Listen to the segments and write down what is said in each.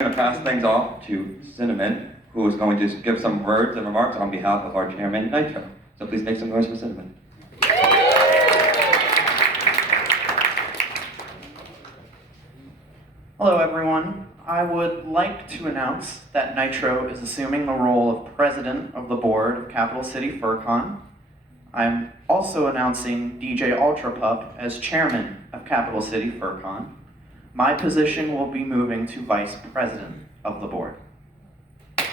going to pass things off to Cinnamon, who is going to give some words and remarks on behalf of our chairman, Nitro. So please make some noise for Cinnamon. Hello everyone. I would like to announce that Nitro is assuming the role of president of the board of Capital City Furcon. I'm also announcing DJ Ultrapup as chairman of Capital City Furcon. My position will be moving to vice president of the board. This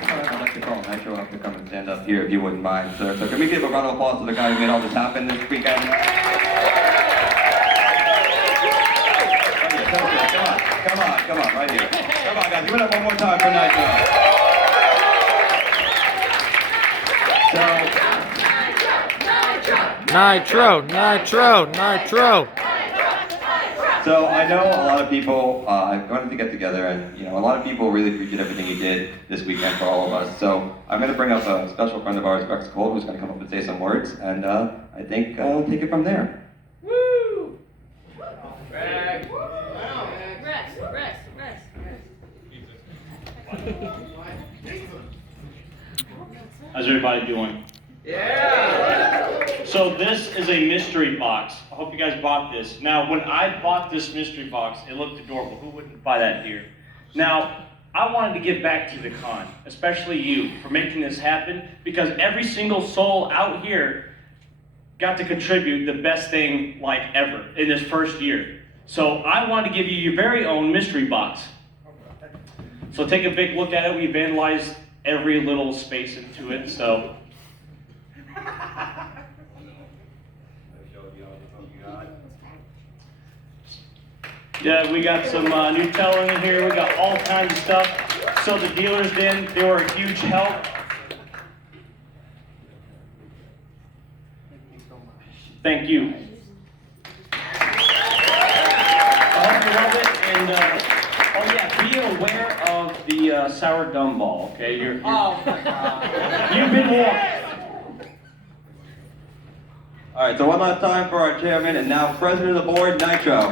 time I'd like to call Nitro up to come and stand up here if you wouldn't mind, sir. So can we give a round of applause to the guy who made all this happen this weekend? Come on, right here. Come on, guys, give it up one more time for Nitro. Nitro. So I know a lot of people wanted to get together, and a lot of people really appreciate everything you did this weekend for all of us. So I'm going to bring up a special friend of ours, Rex Cole, who's going to come up and say some words, and I think we'll take it from there. Woo! Rex. How's everybody doing? Yeah! So this is a mystery box. I hope you guys bought this. Now, when I bought this mystery box, it looked adorable. Who wouldn't buy that here? Now, I wanted to give back to the con, especially you, for making this happen, because every single soul out here got to contribute the best thing like ever in this first year. So I wanted to give you your very own mystery box. So take a big look at it. We vandalized every little space into it, so. Yeah, we got some Nutella in here. We got all kinds of stuff. So the dealers they were a huge help. Thank you. I hope you love it. And oh yeah, be aware of the sour gum ball. Okay, you're Oh my God. you've been warned. All right, so one last time for our chairman and now president of the board, Nitro.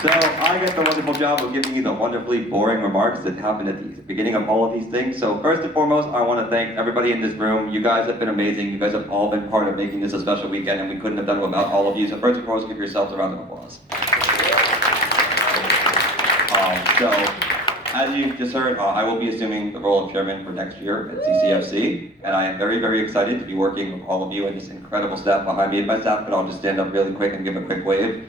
So I get the wonderful job of giving you the wonderfully boring remarks that happen at the beginning of all of these things. So first and foremost, I want to thank everybody in this room. You guys have been amazing. You guys have all been part of making this a special weekend, and we couldn't have done it without all of you. So first and foremost, give yourselves a round of applause. So, as you just heard, I will be assuming the role of chairman for next year at CCFC, and I am very, very excited to be working with all of you and this incredible staff behind me. If my staff could all just stand up really quick and give a quick wave.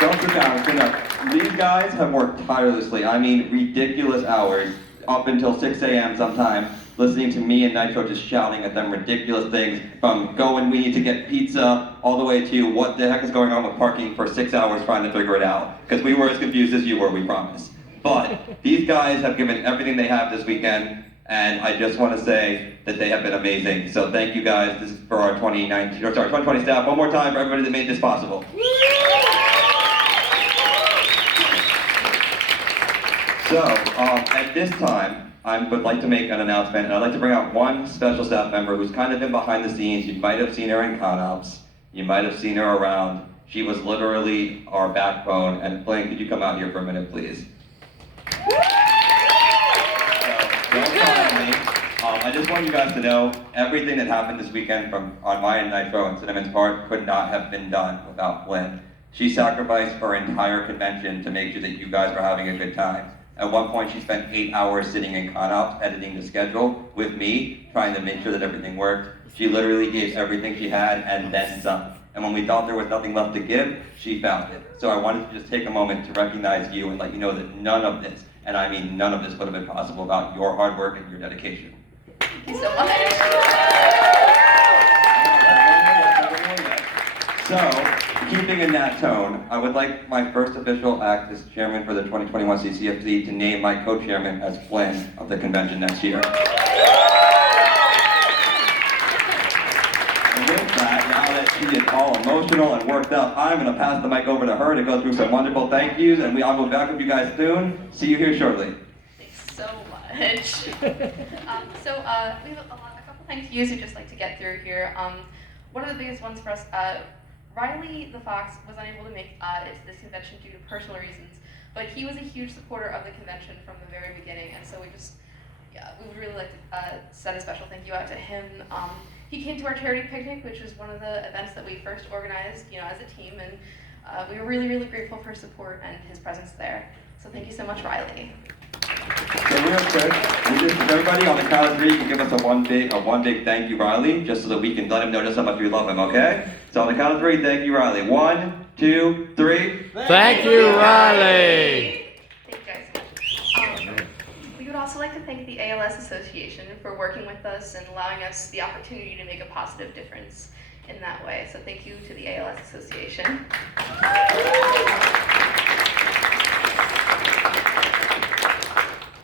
Don't sit down, stand up. These guys have worked tirelessly, I mean ridiculous hours, up until 6 a.m. sometime, listening to me and Nitro just shouting at them ridiculous things, from going, we need to get pizza, all the way to what the heck is going on with parking for 6 hours trying to figure it out. Because we were as confused as you were, we promise. But these guys have given everything they have this weekend, and I just want to say that they have been amazing. So thank you guys. This is for our 2020 staff. One more time for everybody that made this possible. So, at this time, I would like to make an announcement, and I'd like to bring out one special staff member who's kind of been behind the scenes. You might have seen her in ConOps. You might have seen her around. She was literally our backbone. And Blaine, could you come out here for a minute, please? Don't mind me. I just want you guys to know everything that happened this weekend on my and Nitro and Cinnamon's part could not have been done without Flynn. She sacrificed her entire convention to make sure that you guys were having a good time. At one point, she spent 8 hours sitting in ConOps, editing the schedule with me, trying to make sure that everything worked. She literally gave everything she had and then some. And when we thought there was nothing left to give, she found it. So I wanted to just take a moment to recognize you and let you know that none of this, and I mean none of this, would have been possible without your hard work and your dedication. Thank you so much. So, keeping in that tone, I would like my first official act as chairman for the 2021 CCFC to name my co-chairman as Flynn of the convention next year. And with that, now that she is all emotional and worked up, I'm going to pass the mic over to her to go through some wonderful thank yous, and I will be back with you guys soon. See you here shortly. Thanks so much. much. We have a couple thank yous we'd just like to get through here. One of the biggest ones for us, Riley the Fox was unable to make it to this convention due to personal reasons, but he was a huge supporter of the convention from the very beginning, and so we would really like to send a special thank you out to him. He came to our charity picnic, which was one of the events that we first organized, as a team, and we were really, really grateful for his support and his presence there. So thank you so much, Riley. So real quick, everybody on the count of 3 can give us a one big thank you, Riley, just so that we can let him know just how much we love him, okay? So on the count of 3, thank you, Riley. 1, 2, 3. Thank you, Riley. Thank you guys so much. We would also like to thank the ALS Association for working with us and allowing us the opportunity to make a positive difference in that way. So thank you to the ALS Association.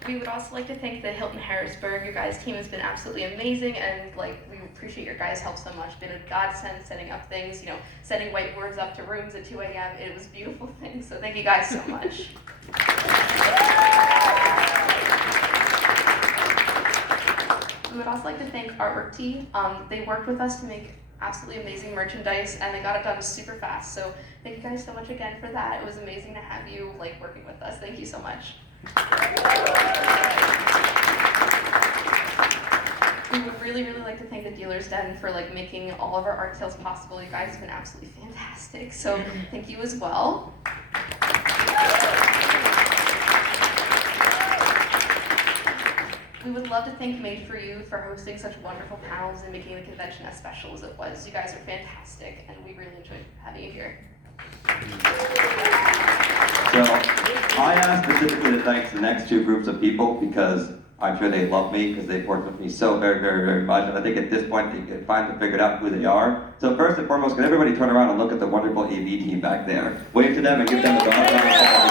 We would also like to thank the Hilton Harrisburg. Your guys' team has been absolutely amazing, and we appreciate your guys' help so much. Been a godsend setting up things, sending whiteboards up to rooms at 2 a.m. It was a beautiful thing, so thank you guys so much. We would also like to thank Artwork Tea. They worked with us to make absolutely amazing merchandise, and they got it done super fast. So thank you guys so much again for that. It was amazing to have you working with us. Thank you so much. We would really, really like to thank the Dealer's Den for making all of our art sales possible. You guys have been absolutely fantastic. So thank you as well. We would love to thank Made for You for hosting such wonderful panels and making the convention as special as it was. You guys are fantastic, and we really enjoyed having you here. So I asked specifically to thank the next 2 groups of people because I'm sure they love me because they've worked with me so very, very, very much. And I think at this point they can finally figured out who they are. So first and foremost, can everybody turn around and look at the wonderful AV team back there? Wave to them and give them a round of applause.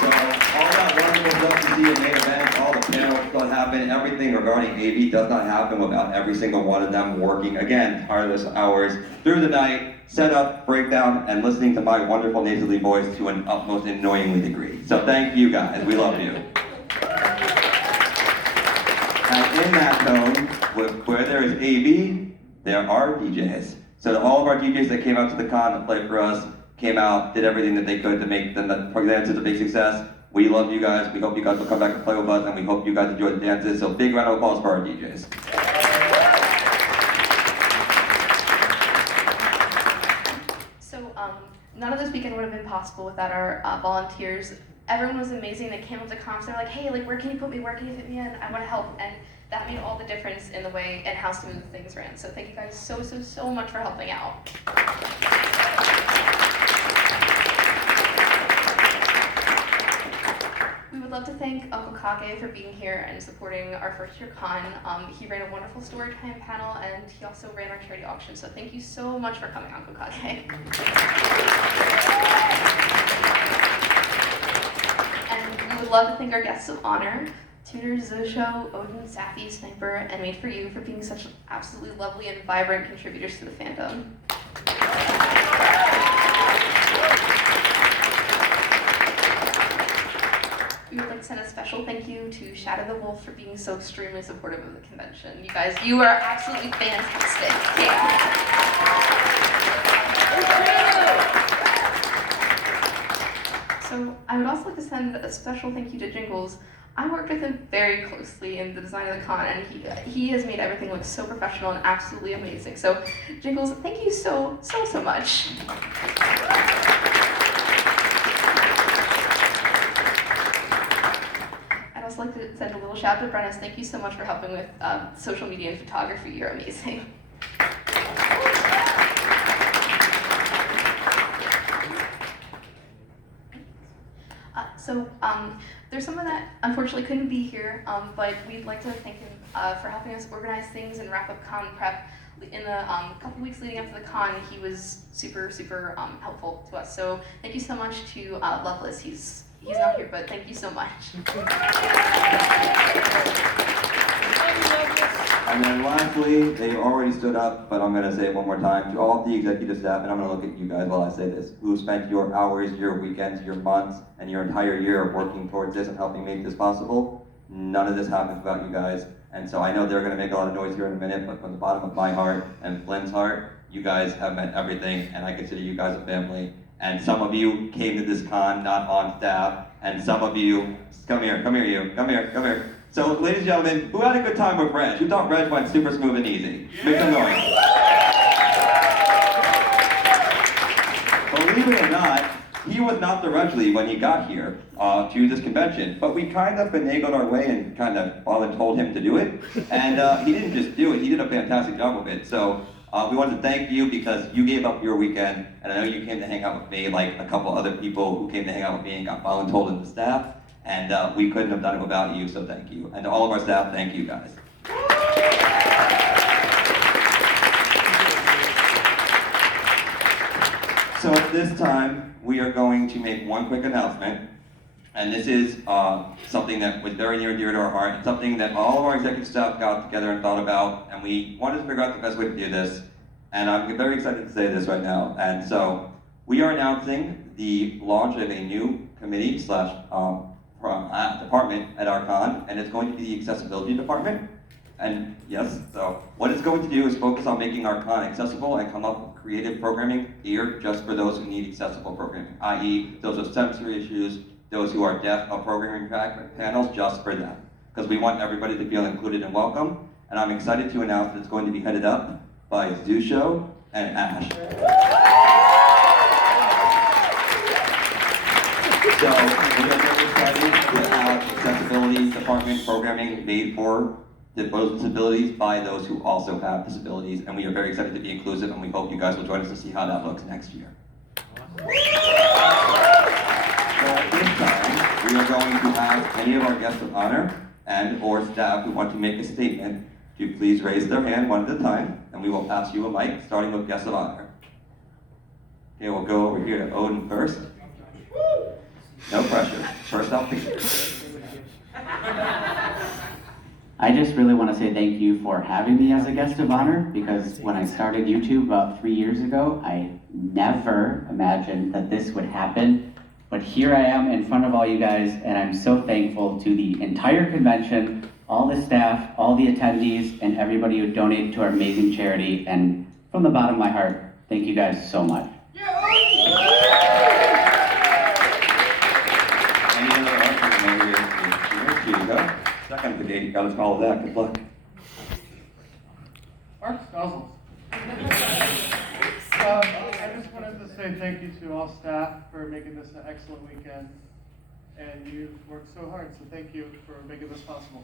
So all that wonderful stuff you see in main events, all the panels that happen, everything regarding AV does not happen without every single one of them working, again, tireless hours through the night, set up, breakdown, and listening to my wonderful nasally voice to an utmost annoyingly degree. So thank you guys, we love you. And in that tone, where there is AV, there are DJs. So to all of our DJs that came out to the con to play for us, came out, did everything that they could to make the dances a big success. We love you guys, we hope you guys will come back and play with us, and we hope you guys enjoy the dances. So big round of applause for our DJs. None of this weekend would have been possible without our volunteers. Everyone was amazing. They came up to comps. They're like, "Hey, where can you put me? Where can you fit me in? I want to help." And that made all the difference in the way and how smooth things ran. So thank you guys so, so, so much for helping out. We would love to thank Uncle Kage for being here and supporting our first year con. He ran a wonderful story time panel, and he also ran our charity auction. So thank you so much for coming, Uncle Kage. And we would love to thank our guests of honor, Tutor Zosho, Odin, Safi, Sniper, and Made for You for being such absolutely lovely and vibrant contributors to the fandom. We would like to send a special thank you to Shadow the Wolf for being so extremely supportive of the convention. You guys, you are absolutely fantastic. So I would also like to send a special thank you to Jingles. I worked with him very closely in the design of the con, and he has made everything look so professional and absolutely amazing. So Jingles, thank you so, so, so much. I'd also like to send a little shout out to Brennis. Thank you so much for helping with social media and photography. You're amazing. There's someone that unfortunately couldn't be here, but we'd like to thank him for helping us organize things and wrap up con prep. In the couple weeks leading up to the con, he was super, super helpful to us. So thank you so much to Loveless. He's not here, but thank you so much. And then lastly, they already stood up, but I'm gonna say it one more time, to all of the executive staff, and I'm gonna look at you guys while I say this, who spent your hours, your weekends, your months, and your entire year of working towards this and helping make this possible. None of this happens without you guys. And so I know they're gonna make a lot of noise here in a minute, but from the bottom of my heart and Flynn's heart, you guys have meant everything, and I consider you guys a family. And some of you came to this con not on staff, and some of you, come here, come here. So, ladies and gentlemen, who had a good time with Reg? Who thought Reg went super smooth and easy? Make some noise. Believe it or not, he was not the Reg lead when he got here to this convention, but we kind of finagled our way and kind of told him to do it. And he didn't just do it, he did a fantastic job of it. So we wanted to thank you because you gave up your weekend, and I know you came to hang out with me, like a couple other people who came to hang out with me and got voluntold in the staff. And we couldn't have done it without you, so thank you. And to all of our staff, thank you guys. So at this time, we are going to make one quick announcement. And this is something that was very near and dear to our heart. It's something that all of our executive staff got together and thought about, and we wanted to figure out the best way to do this. And I'm very excited to say this right now. And so we are announcing the launch of a new committee slash department at our con, and it's going to be the accessibility department. And yes, so what it's going to do is focus on making our con accessible and come up with creative programming geared just for those who need accessible programming, i.e. those with sensory issues, those who are deaf, a programming panels just for them. Because we want everybody to feel included and welcome, and I'm excited to announce that it's going to be headed up by Zusho and Ash. So we are very excited to have accessibility department programming made for those disabilities by those who also have disabilities, and we are very excited to be inclusive, and we hope you guys will join us to see how that looks next year. So at this time, we are going to ask any of our guests of honor and or staff who want to make a statement to please raise their hand one at a time, and we will pass you a mic, starting with guests of honor. Okay, we'll go over here to Odin first. No pressure. First out I just really want to say thank you for having me as a guest of honor, because when I started YouTube about 3 years ago, I never imagined that this would happen. But here I am in front of all you guys, and I'm so thankful to the entire convention, all the staff, all the attendees, and everybody who donated to our amazing charity. And from the bottom of my heart, thank you guys so much. Any other artists? Here you go. Second the gate, you got us all of that. Good luck. Art Snuzzles. I just wanted to say thank you to all staff for making this an excellent weekend. And you've worked so hard, so thank you for making this possible.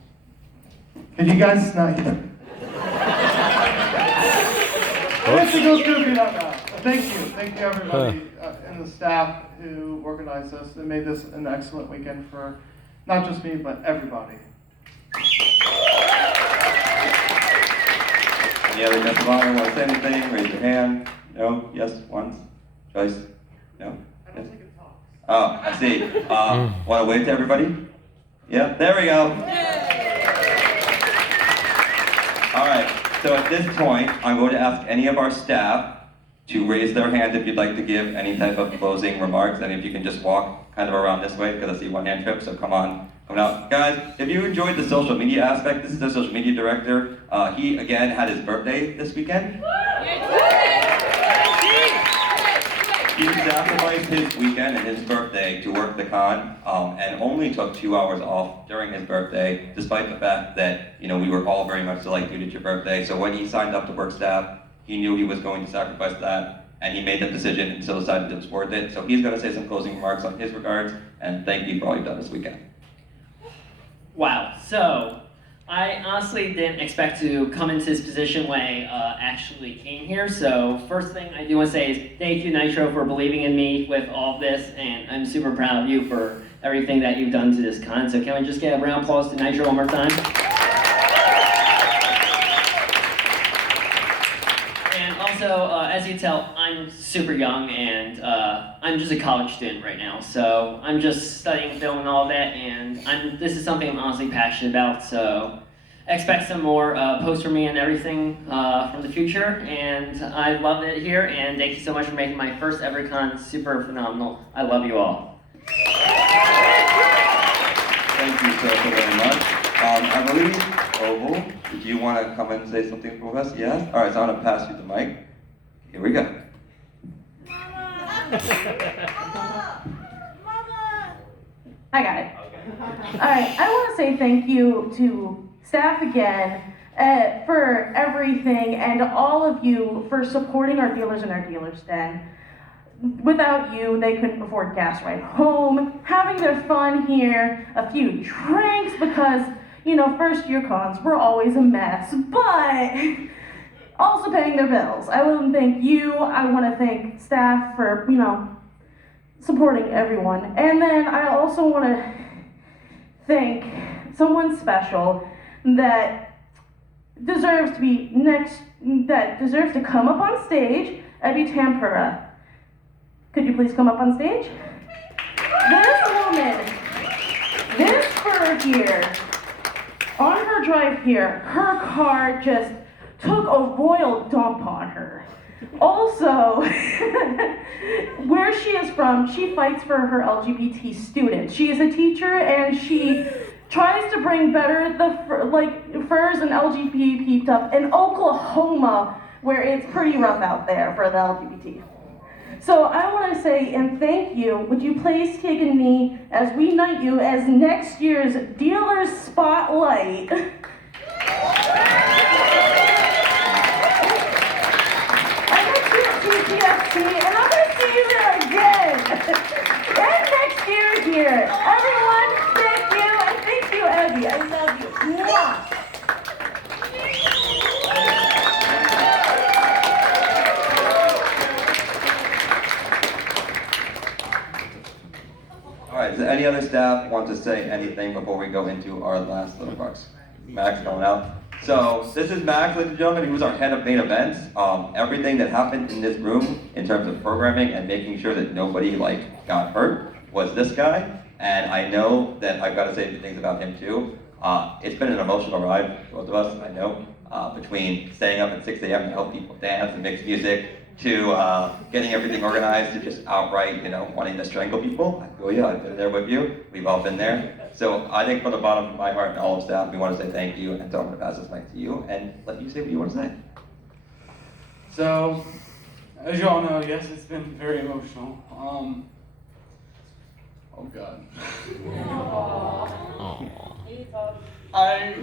Can you guys not hear? I have to go through it out now. Thank you everybody and the staff who organized this and made this an excellent weekend for not just me, but everybody. Any other guests of honor want to say anything? Raise your hand. No? Yes? Once? Twice? No? I don't think it talks. Oh, I see. Want to wave to everybody? Yeah, there we go. All right, so at this point, I'm going to ask any of our staff to raise their hand if you'd like to give any type of closing remarks, and if you can just walk kind of around this way, because I see one hand trip, so come on. Come out. Guys, if you enjoyed the social media aspect, this is the social media director. He, again, had his birthday this weekend. He sacrificed his weekend and his birthday to work the con, and only took 2 hours off during his birthday, despite the fact that, you know, we were all very much delayed due to your birthday. So when he signed up to work staff, he knew he was going to sacrifice that, and he made that decision and still decided it was worth it. So he's going to say some closing remarks on his regards, and thank you for all you've done this weekend. Wow, so I honestly didn't expect to come into this position when I actually came here. So first thing I do want to say is thank you, Nitro, for believing in me with all of this, and I'm super proud of you for everything that you've done to this con. So can we just get a round of applause to Nitro one more time? And also, as you can tell, I'm super young, and I'm just a college student right now. So I'm just studying film and all that, and this is something I'm honestly passionate about. So expect some more posts from me and everything from the future. And I loved it here, and thank you so much for making my first ever con super phenomenal. I love you all. Thank you so very much. I believe, Oval, did you want to come and say something for us? Yes? All right, so I'm going to pass you the mic. Here we go. I got it. All right, I want to say thank you to staff again for everything, and all of you for supporting our dealers in our dealers den. Without you, they couldn't afford gas ride home, having their fun here, a few drinks, because, you know, first year cons were always a mess, but also paying their bills. I want to thank you. I want to thank staff for, you know, supporting everyone. And then I also want to thank someone special that deserves to come up on stage, Abby Tampura. Could you please come up on stage? This woman, this fur here, on her drive here, her car just took a royal dump on her. Also, where she is from, she fights for her LGBT students. She is a teacher, and she tries to bring better the furs and LGBT stuff in Oklahoma, where it's pretty rough out there for the LGBT. So I want to say and thank you. Would you please take a knee as we knight you as next year's Dealer's Spotlight. CCFC, and I'm going to see you there again. And next year here. Everyone, thank you, and thank you, Abby. I love you. Mwah. All right, does any other staff want to say anything before we go into our last little box? Max going out. So this is Max, ladies and gentlemen. He was our head of main events. Everything that happened in this room in terms of programming and making sure that nobody got hurt was this guy. And I know that I've got to say things about him too. It's been an emotional ride for both of us, I know, between staying up at 6 a.m. to help people dance and mix music, to getting everything organized, to just outright, wanting to strangle people. I feel you, I've been there with you. We've all been there. So I think from the bottom of my heart and all of staff, we want to say thank you. And so I'm going to pass this mic to you and let you say what you want to say. So, as you all know, yes, it's been very emotional. Oh God. Aww. I